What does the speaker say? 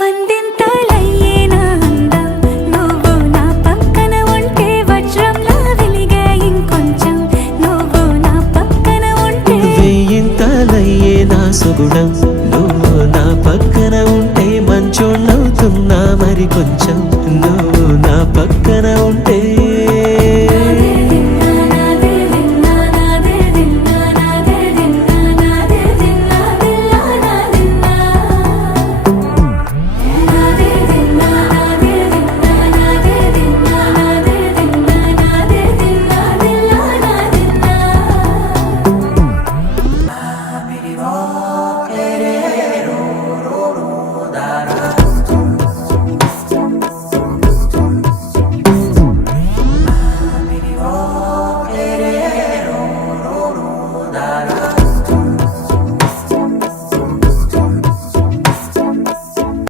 వందింతలయ్యేనా అందం నువ్వు నా పక్కన ఉంటే వజ్రంలా వెలిగే ఇంకొంచెం నువ్వు నా పక్కన ఉంటే వెయ్యింతలయ్యేనా సుగుణం నువ్వు నా పక్కన ఉంటే మంచోళ్ళవుతున్నా మరి కొంచెం